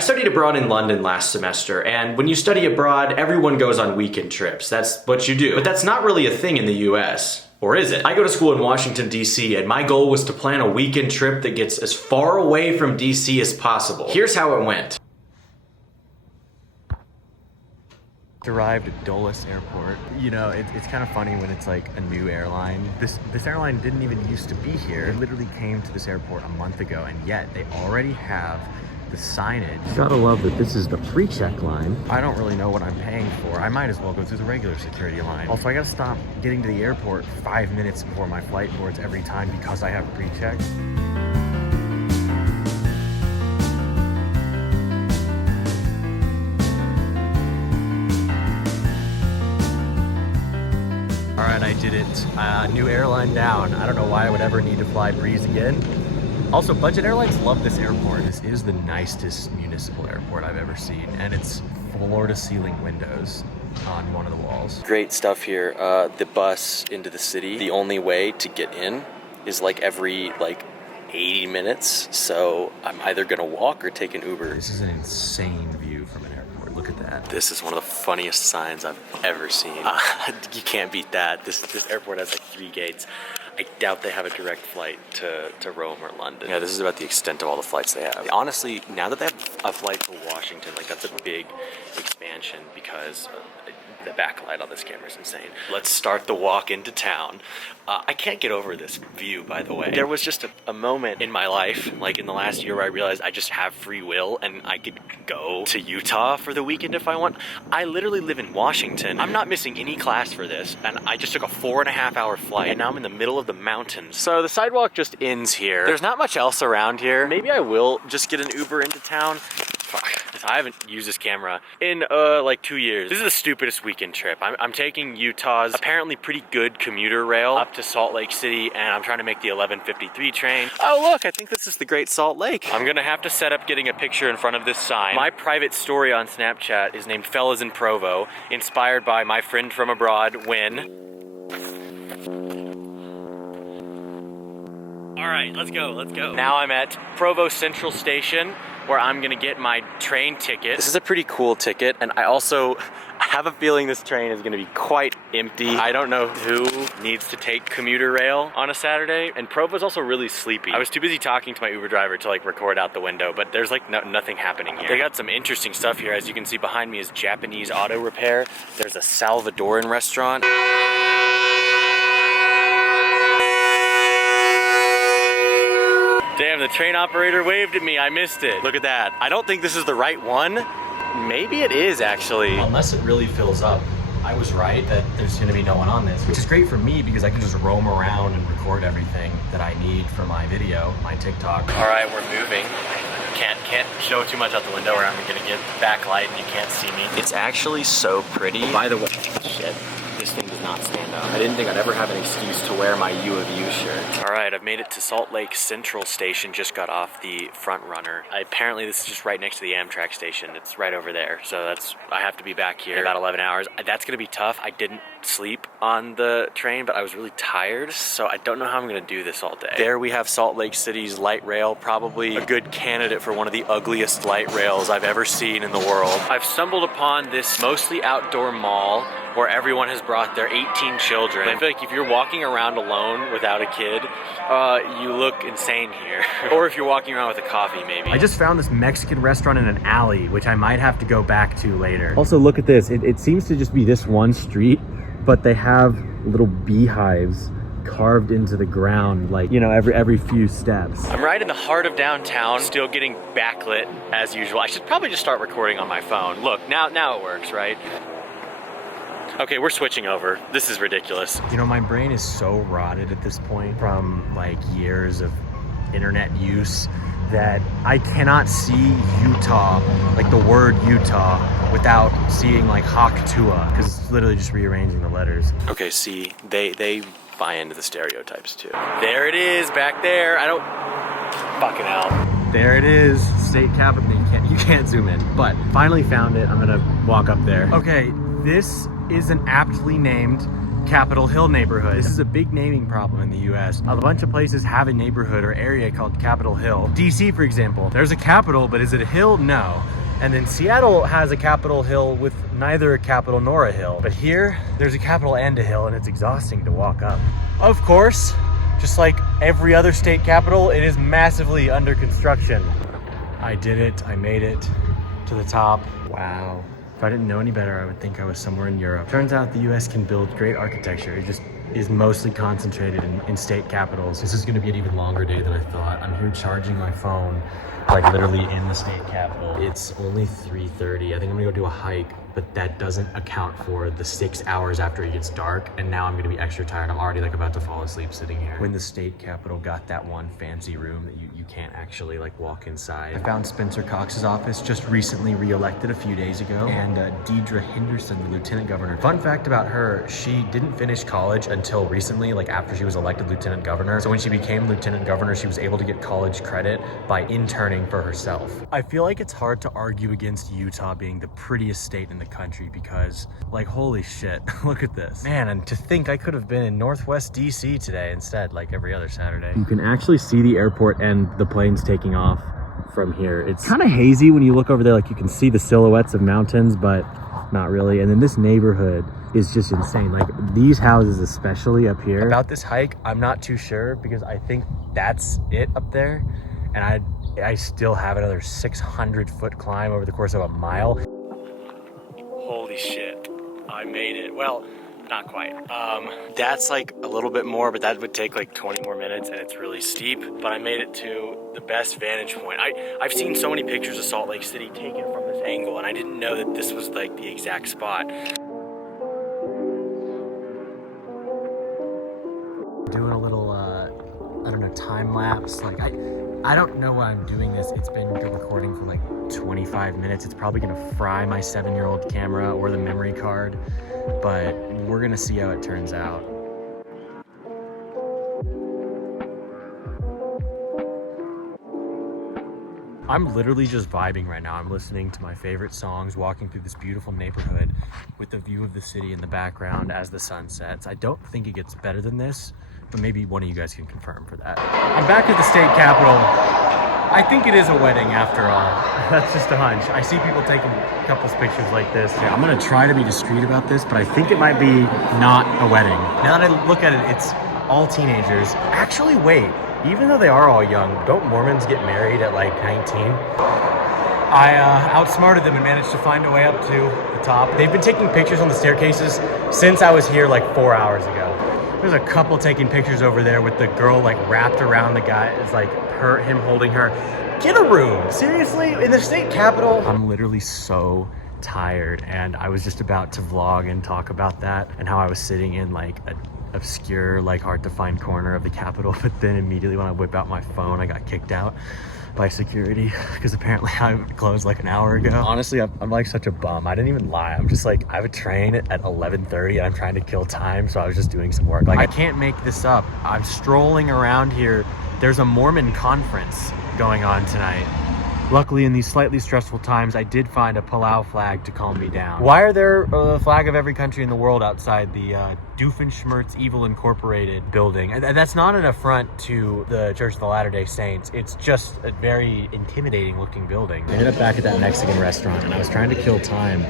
studied abroad in London last semester, and when you study abroad, everyone goes on weekend trips. That's what you do. But that's not really a thing in the US. Or is it? I go to school in Washington, D.C., and my goal was to plan a weekend trip that gets as far away from D.C. as possible. Here's how it went. Arrived at Dulles Airport. You know, it's kind of funny when it's like a new airline. This airline didn't even used to be here. It literally came to this airport a month ago, and yet they already have the signage. Gotta love that this is the pre-check line. I don't really know what I'm paying for. I might as well go through the regular security line. Also, I gotta stop getting to the airport 5 minutes before my flight boards every time because I have pre-check. All right, I did it. New airline down. I don't know why I would ever need to fly Breeze again. Also, budget airlines love this airport. This is the nicest municipal airport I've ever seen, and it's floor-to-ceiling windows on one of the walls. Great stuff here. The bus into the city, the only way to get in is like every 80 minutes, so I'm either gonna walk or take an Uber. This is an insane view from an airport. Look at that. This is one of the funniest signs I've ever seen. You can't beat that. This airport has like 3 gates. I doubt they have a direct flight to Rome or London. Yeah, this is about the extent of all the flights they have. Honestly, now that they have a flight to Washington, that's a big expansion because the backlight on this camera is insane. Let's start the walk into town. I can't get over this view, by the way. There was just a moment in my life, like in the last year, where I realized I just have free will and I could go to Utah for the weekend if I want. I literally live in Washington. I'm not missing any class for this, and I just took a 4.5-hour flight, and now I'm in the middle of the mountains. So the sidewalk just ends here. There's not much else around here. Maybe I will just get an Uber into town. Fuck. I haven't used this camera in like 2 years. This is the stupidest weekend trip. I'm taking Utah's apparently pretty good commuter rail up to Salt Lake City, and I'm trying to make the 11:53 train. Oh look, I think this is the Great Salt Lake. I'm gonna have to set up getting a picture in front of this sign. My private story on Snapchat is named Fellas in Provo, inspired by my friend from abroad, Win. All right, let's go. Now I'm at Provo Central Station, where I'm gonna get my train ticket. This is a pretty cool ticket, and I also have a feeling this train is gonna be quite empty. I don't know who needs to take commuter rail on a Saturday, and Provo's also really sleepy. I was too busy talking to my Uber driver to record out the window, but there's nothing happening here. They got some interesting stuff here. As you can see behind me is Japanese auto repair. There's a Salvadoran restaurant. Damn, the train operator waved at me. I missed it. Look at that. I don't think this is the right one. Maybe it is, actually. Unless it really fills up. I was right that there's gonna be no one on this, which is great for me because I can just roam around and record everything that I need for my video, my TikTok. All right, we're moving. Can't show too much out the window or I'm gonna get backlight and you can't see me. It's actually so pretty. By the way, shit. This thing does not stand up. I didn't think I'd ever have an excuse to wear my U of U shirt. All right, I've made it to Salt Lake Central Station, just got off the front runner. Apparently this is just right next to the Amtrak station. It's right over there. So I have to be back here in about 11 hours. That's gonna be tough. I didn't sleep on the train, but I was really tired. So I don't know how I'm gonna do this all day. There we have Salt Lake City's light rail, probably a good candidate for one of the ugliest light rails I've ever seen in the world. I've stumbled upon this mostly outdoor mall where everyone has brought their 18 children. I feel like if you're walking around alone without a kid, you look insane here. Or if you're walking around with a coffee, maybe. I just found this Mexican restaurant in an alley, which I might have to go back to later. Also, look at this. It seems to just be this one street, but they have little beehives carved into the ground, every few steps. I'm right in the heart of downtown, still getting backlit as usual. I should probably just start recording on my phone. Look, now it works, right? Okay, we're switching over. This is ridiculous. My brain is so rotted at this point from years of internet use that I cannot see Utah, the word Utah, without seeing Hawktua, because it's literally just rearranging the letters. Okay, see, they buy into the stereotypes too. There it is, back there. I don't fucking hell. There it is, state capital. You can't zoom in, but finally found it. I'm gonna walk up there. Okay, this is an aptly named Capitol Hill neighborhood. This is a big naming problem in the US. A bunch of places have a neighborhood or area called Capitol Hill. DC, for example, there's a Capitol, but is it a hill? No. And then Seattle has a Capitol Hill with neither a Capitol nor a hill. But here, there's a Capitol and a hill, and it's exhausting to walk up. Of course, just like every other state capital, it is massively under construction. I did it, I made it to the top. Wow. If I didn't know any better, I would think I was somewhere in Europe. Turns out the US can build great architecture. It just is mostly concentrated in state capitals. This is gonna be an even longer day than I thought. I'm here charging my phone, like literally in the state capitol. It's only 3:30. I think I'm gonna go do a hike, but that doesn't account for the 6 hours after it gets dark. And now I'm gonna be extra tired. I'm already like about to fall asleep sitting here. When the state capitol got that one fancy room that you can't actually like walk inside. I found Spencer Cox's office, just recently re-elected a few days ago, and Deidre Henderson, the lieutenant governor. Fun fact about her, she didn't finish college until recently, like after she was elected lieutenant governor. So when she became lieutenant governor, she was able to get college credit by interning for herself. I feel like it's hard to argue against Utah being the prettiest state in the country because, like, holy shit, look at this. Man, and to think I could have been in Northwest DC today instead, like every other Saturday. You can actually see the airport and the planes taking off from here. It's kind of hazy when you look over there, like you can see the silhouettes of mountains, but not really. And then this neighborhood is just insane. Like these houses, especially up here. About this hike, I'm not too sure because I think that's it up there. And I still have another 600-foot climb over the course of a mile. Holy shit, I made it. Well, not quite. That's like a little bit more, but that would take like 20 more minutes and it's really steep, but I made it to the best vantage point. I've seen so many pictures of Salt Lake City taken from this angle and I didn't know that this was like the exact spot. Doing a little, I don't know, time lapse. Like I don't know why I'm doing this. It's been recording for like 25 minutes. It's probably gonna fry my 7-year-old camera or the memory card, but we're gonna see how it turns out. I'm literally just vibing right now. I'm listening to my favorite songs, walking through this beautiful neighborhood with the view of the city in the background as the sun sets. I don't think it gets better than this, but maybe one of you guys can confirm for that. I'm back at the state capitol. I think it is a wedding after all. That's just a hunch. I see people taking a couple pictures like this. Yeah, I'm gonna try to be discreet about this, but I think it might be not a wedding. Now that I look at it, it's all teenagers. Actually, wait, even though they are all young, don't Mormons get married at like 19? I outsmarted them and managed to find a way up to the top. They've been taking pictures on the staircases since I was here like 4 hours ago. There's a couple taking pictures over there with the girl like wrapped around the guy. It's like him holding her. Get a room, seriously? In the state capitol? I'm literally so tired and I was just about to vlog and talk about that and how I was sitting in like an obscure, like hard to find corner of the capitol, but then immediately when I whip out my phone, I got kicked out by security because apparently I closed like an hour ago. Honestly, I'm like such a bum. I didn't even lie. I'm just like, I have a train at 11:30 and I'm trying to kill time, so I was just doing some work. Like, I can't make this up. I'm strolling around here. There's a Mormon conference going on tonight. Luckily, in these slightly stressful times, I did find a Palau flag to calm me down. Why are there a flag of every country in the world outside the Doofenshmirtz Evil Incorporated building? And that's not an affront to the Church of the Latter-day Saints. It's just a very intimidating looking building. I ended up back at that Mexican restaurant and I was trying to kill time.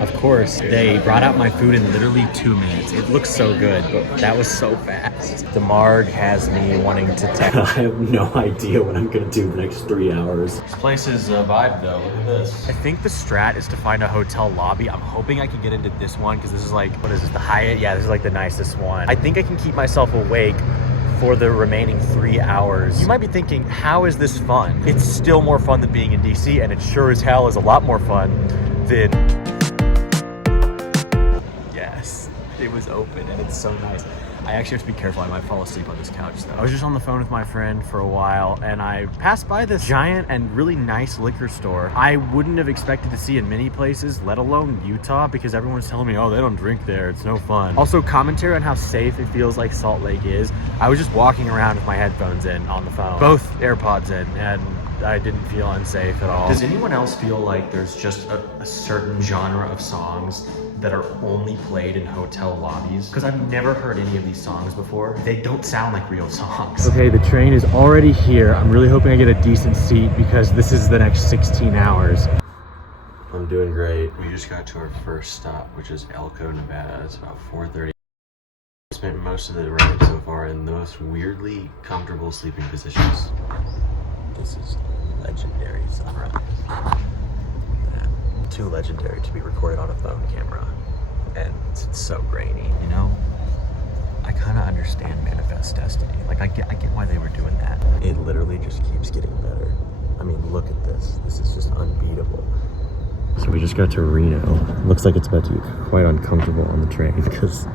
Of course, they brought out my food in literally 2 minutes. It looks so good, but that was so fast. The Marg has me wanting to text. I have no idea what I'm gonna do the next 3 hours. This place is a vibe though, look at this. I think the strat is to find a hotel lobby. I'm hoping I can get into this one because this is like, what is this, the Hyatt? Yeah, this is like the nicest one. I think I can keep myself awake for the remaining 3 hours. You might be thinking, how is this fun? It's still more fun than being in DC, and it sure as hell is a lot more fun than... Yes, it was open and it's so nice. I actually have to be careful. I might fall asleep on this couch though. I was just on the phone with my friend for a while and I passed by this giant and really nice liquor store I wouldn't have expected to see in many places, let alone Utah, because everyone was telling me, oh, they don't drink there, it's no fun. Also, commentary on how safe it feels like Salt Lake is. I was just walking around with my headphones in on the phone, both AirPods in, and I didn't feel unsafe at all. Does anyone else feel like there's just a certain genre of songs that are only played in hotel lobbies? Because I've never heard any of these songs before. They don't sound like real songs. Okay, the train is already here. I'm really hoping I get a decent seat because this is the next 16 hours. I'm doing great. We just got to our first stop, which is Elko, Nevada. It's about 4:30. I spent most of the ride so far in the most weirdly comfortable sleeping positions. This is legendary sunrise. Too legendary to be recorded on a phone camera. And it's so grainy. You know, I kind of understand Manifest Destiny. Like, I get why they were doing that. It literally just keeps getting better. I mean, look at this. This is just unbeatable. So we just got to Reno. Looks like it's about to be quite uncomfortable on the train because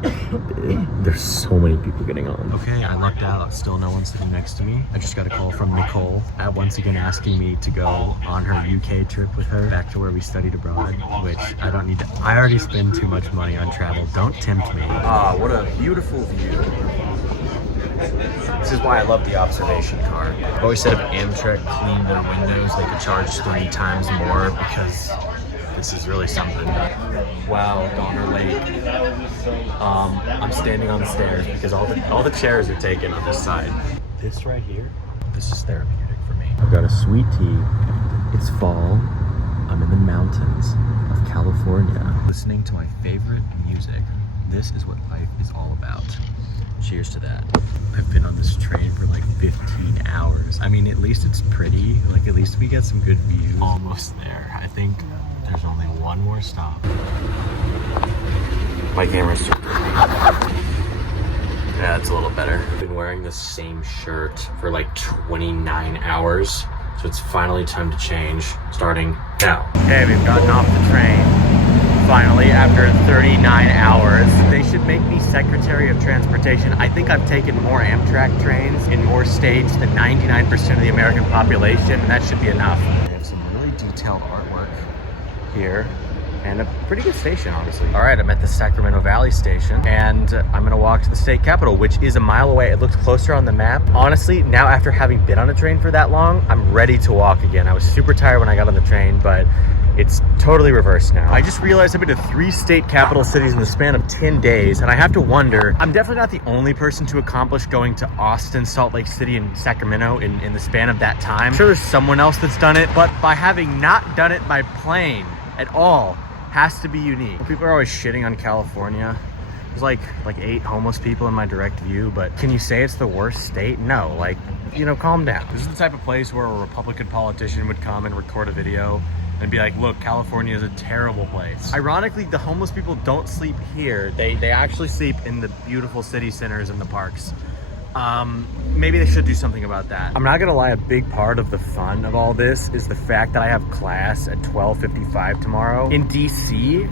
there's so many people getting on. Okay, I lucked out. Still no one sitting next to me. I just got a call from Nicole, once again asking me to go on her UK trip with her back to where we studied abroad, which I don't need to. I already spend too much money on travel. Don't tempt me. Ah, what a beautiful view. This is why I love the observation car. I've always said if Amtrak cleaned their windows, they could charge 3 times more because this is really something. Wow, Donner Lake. I'm standing on the stairs because all the chairs are taken on this side. This right here, this is therapeutic for me. I've got a sweet tea. It's fall. I'm in the mountains of California, listening to my favorite music. This is what life is all about. Cheers to that. I've been on this train for like 15 hours. I mean, at least it's pretty. Like, at least we get some good views. Almost there. I think there's only one more stop. My camera's too dirty. Yeah, it's a little better. I've been wearing the same shirt for like 29 hours. So it's finally time to change, starting now. Okay, we've gotten off the train. Finally, after 39 hours. They should make me Secretary of Transportation. I think I've taken more Amtrak trains in more states than 99% of the American population, and that should be enough. They have some really detailed artwork here, and a pretty good station, honestly. All right, I'm at the Sacramento Valley station, and I'm gonna walk to the state capitol, which is a mile away. It looked closer on the map. Honestly, now after having been on a train for that long, I'm ready to walk again. I was super tired when I got on the train, but it's totally reversed now. I just realized I've been to 3 state capital cities in the span of 10 days, and I have to wonder, I'm definitely not the only person to accomplish going to Austin, Salt Lake City, and Sacramento in the span of that time. I'm sure there's someone else that's done it, but by having not done it by plane at all, has to be unique. People are always shitting on California. There's like 8 homeless people in my direct view, but can you say it's the worst state? No, like, you know, calm down. This is the type of place where a Republican politician would come and record a video and be like, look, California is a terrible place. Ironically, the homeless people don't sleep here. They actually sleep in the beautiful city centers and the parks. Maybe they should do something about that. I'm not gonna lie, a big part of the fun of all this is the fact that I have class at 12:55 tomorrow in DC,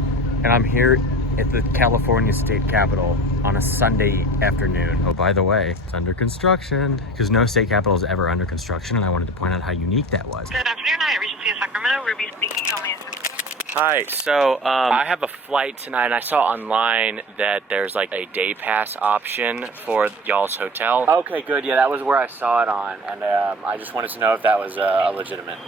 and I'm here at the California State Capitol on a Sunday afternoon. Oh, by the way, it's under construction, because no state capitol is ever under construction, and I wanted to point out how unique that was. Good afternoon, Hyatt Regency of Sacramento. Ruby speaking. How may I assist? Hi, so I have a flight tonight, and I saw online that there's like a day pass option for y'all's hotel. Okay, good. Yeah, that was where I saw it on, and I just wanted to know if that was legitimate.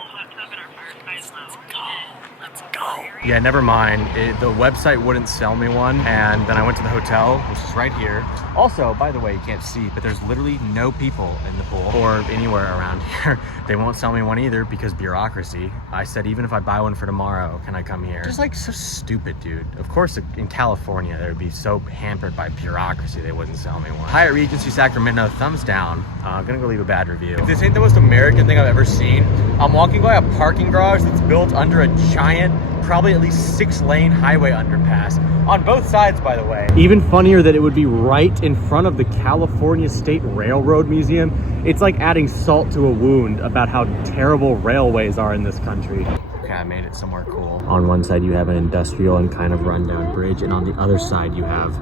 Let's go. Yeah, never mind. The website wouldn't sell me one, and then I went to the hotel, which is right here. Also, by the way, you can't see, but there's literally no people in the pool or anywhere around here. They won't sell me one either because bureaucracy. I said, even if I buy one for tomorrow, can I come here? Just like so stupid, dude. Of course, in California, they would be so hampered by bureaucracy, they wouldn't sell me one. Hyatt Regency Sacramento, thumbs down. I'm gonna go leave a bad review. If this ain't the most American thing I've ever seen, I'm walking by a parking garage that's built under a giant, probably at least 6-lane highway underpass. On both sides, by the way. Even funnier that it would be right in front of the California State Railroad Museum. It's like adding salt to a wound about how terrible railways are in this country. Okay, I made it somewhere cool. On one side you have an industrial and kind of rundown bridge, and on the other side you have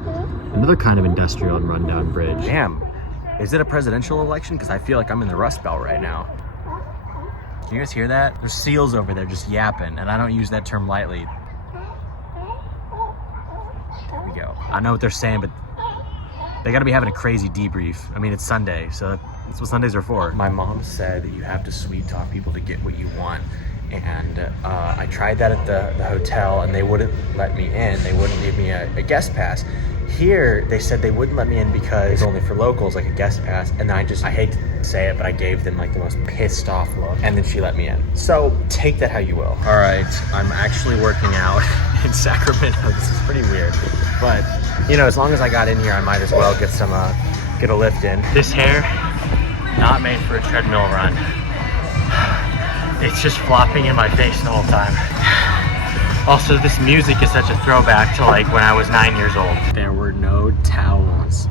another kind of industrial and rundown bridge. Damn, is it a presidential election? Because I feel like I'm in the Rust Belt right now. Can you guys hear that? There's seals over there just yapping, and I don't use that term lightly. There we go. I know what they're saying, but they gotta be having a crazy debrief. I mean, it's Sunday, so That's what Sundays are for. My mom said that you have to sweet talk people to get what you want. And I tried that at the hotel and they wouldn't let me in. They wouldn't give me a guest pass. Here, they said they wouldn't let me in because it's only for locals, like a guest pass. And then I hate to say it, but I gave them like the most pissed off look. And then she let me in. So take that how you will. All right, I'm actually working out in Sacramento. This is pretty weird. But, you know, as long as I got in here, I might as well get a lift in. This hair, not made for a treadmill run. It's just flopping in my face the whole time. Also, this music is such a throwback to like when I was 9 years old. There were no towels,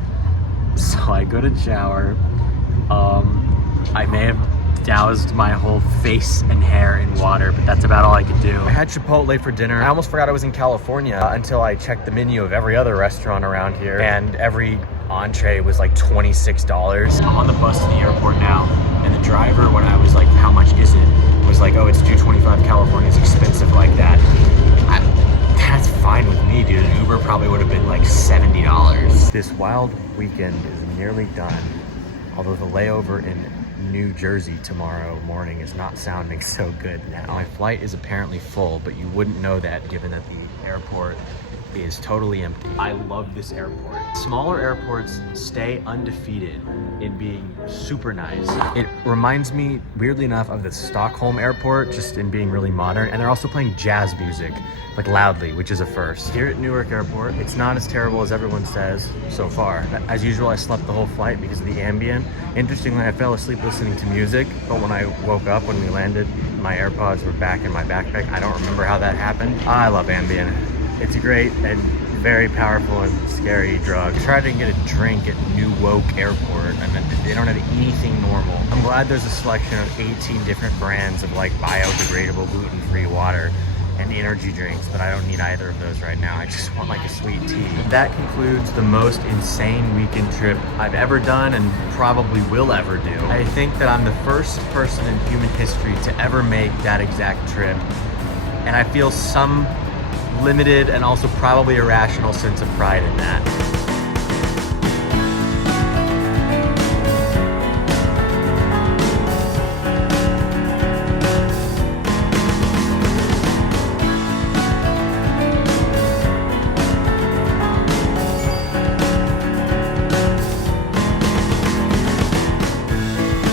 so I go to shower. I may have doused my whole face and hair in water, but that's about all I could do. I had Chipotle for dinner. I almost forgot I was in California until I checked the menu of every other restaurant around here, and every entree was like $26. I'm on the bus to the airport now, and the driver, when I was like, how much is it, was like, oh, it's $2.25. California's expensive like that. That's fine with me, dude. An Uber probably would have been like $70. This wild weekend is nearly done, although the layover in New Jersey tomorrow morning is not sounding so good now. My flight is apparently full, but you wouldn't know that given that the airport is totally empty. I love this airport. Smaller airports stay undefeated in being super nice. It reminds me, weirdly enough, of the Stockholm airport, just in being really modern. And they're also playing jazz music, like loudly, which is a first. Here at Newark Airport, it's not as terrible as everyone says so far. As usual, I slept the whole flight because of the Ambien. Interestingly, I fell asleep listening to music, but when I woke up, when we landed, my AirPods were back in my backpack. I don't remember how that happened. I love Ambien. It's a great and very powerful and scary drug. I tried to get a drink at New Woke Airport and they don't have anything normal. I'm glad there's a selection of 18 different brands of like biodegradable gluten-free water and energy drinks, but I don't need either of those right now. I just want like a sweet tea. That concludes the most insane weekend trip I've ever done and probably will ever do. I think that I'm the first person in human history to ever make that exact trip, and I feel some limited and also probably irrational sense of pride in that.